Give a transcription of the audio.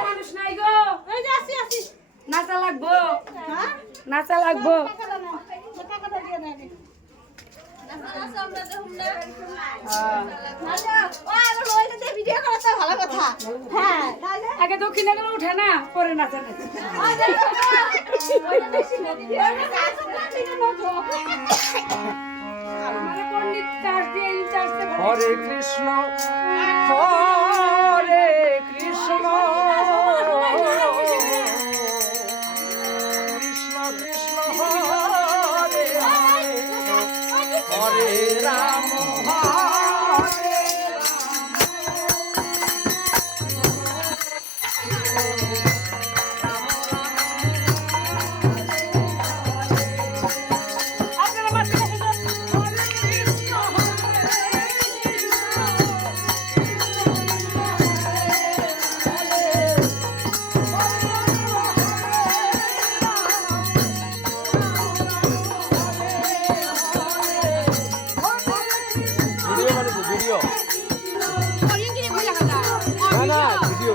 মানুষ নাই গো এই যে আসি আসি নাচা লাগবো হ্যাঁ নাচা লাগবো টাকাটা দিয়ে দেন ভালো কথা হ্যাঁ আগে দক্ষিণে গেলে উঠে না পরে নাচা নাচে মানে পণ্ডিত চার্জ দিয়ে ইনচার্জ হরে কৃষ্ণ হরে কৃষ্ণ কৃষ্ণ কৃষ্ণ হরে হরে হরে রাম হরে আপনারা মাঝে মাঝে হরে কৃষ্ণ ভিডিও মানে ভিডিও না না ভিডিও